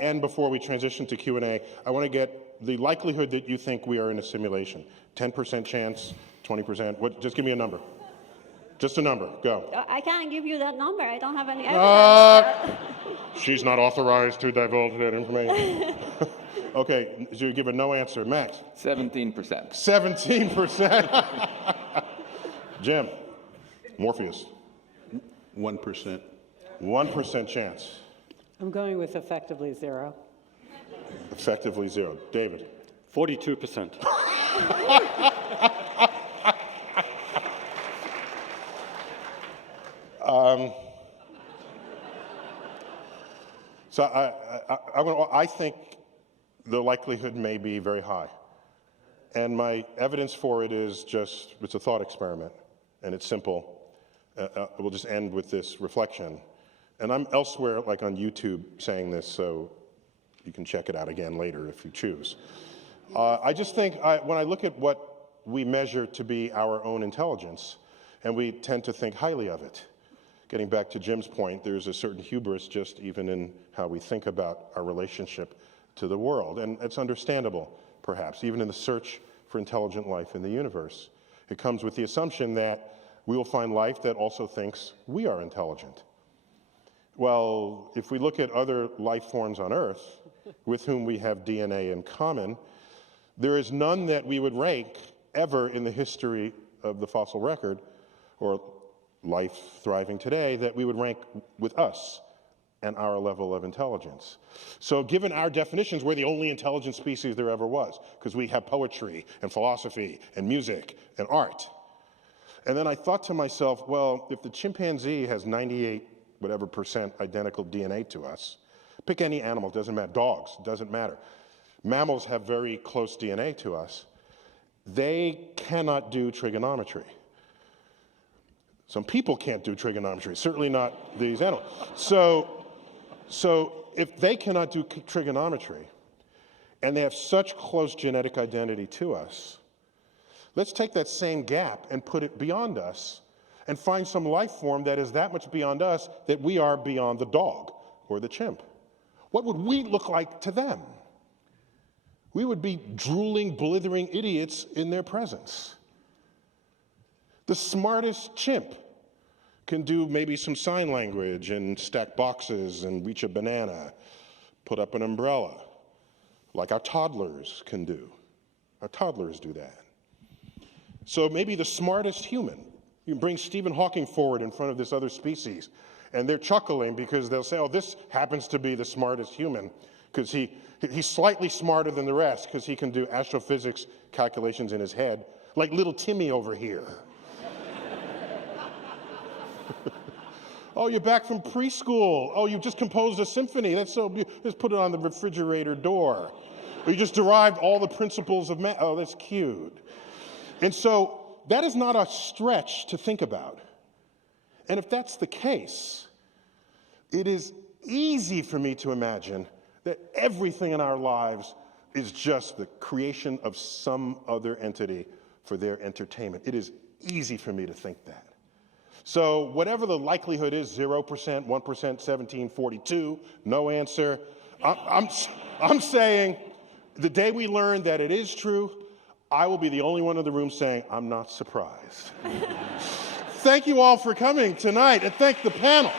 end before we transition to Q&A, I want to get the likelihood that you think we are in a simulation. 10% chance, 20%, what, just give me a number. Just a number, go. I can't give you that number. I don't have any evidence. She's not authorized to divulge that information. Okay, so you give a no answer. Max? 17%. 17%. Jim? Morpheus? 1%. 1% chance. I'm going with effectively zero. Effectively zero. David? 42%. So I think the likelihood may be very high. And my evidence for it is just, it's a thought experiment, and it's simple. We'll just end with this reflection. And I'm elsewhere, like on YouTube, saying this, so you can check it out again later if you choose. I just think when I look at what we measure to be our own intelligence, and we tend to think highly of it. Getting back to Jim's point, there's a certain hubris just even in how we think about our relationship to the world. And it's understandable, perhaps, even in the search for intelligent life in the universe. It comes with the assumption that we will find life that also thinks we are intelligent. Well, if we look at other life forms on Earth with whom we have DNA in common, there is none that we would rank ever in the history of the fossil record, or life thriving today, that we would rank with us and our level of intelligence. So given our definitions, we're the only intelligent species there ever was, because we have poetry and philosophy and music and art. And then I thought to myself, well, if the chimpanzee has 98 whatever percent identical DNA to us, pick any animal, doesn't matter, dogs, doesn't matter. Mammals have very close DNA to us. They cannot do trigonometry. Some people can't do trigonometry, certainly not these animals. So if they cannot do trigonometry, and they have such close genetic identity to us, let's take that same gap and put it beyond us and find some life form that is that much beyond us that we are beyond the dog or the chimp. What would we look like to them? We would be drooling, blithering idiots in their presence. The smartest chimp can do maybe some sign language and stack boxes and reach a banana, put up an umbrella, like our toddlers can do. Our toddlers do that. So maybe the smartest human, you can bring Stephen Hawking forward in front of this other species, and they're chuckling because they'll say, oh, this happens to be the smartest human, because he's slightly smarter than the rest because he can do astrophysics calculations in his head, like little Timmy over here. Oh, you're back from preschool. Oh, you just composed a symphony. That's so beautiful. Just put it on the refrigerator door. Or you just derived all the principles of math. Oh, that's cute. And so that is not a stretch to think about. And if that's the case, it is easy for me to imagine that everything in our lives is just the creation of some other entity for their entertainment. It is easy for me to think that. So whatever the likelihood is, 0%, 1%, 17, 42, no answer. I'm saying the day we learn that it is true, I will be the only one in the room saying, I'm not surprised. Thank you all for coming tonight, and thank the panel.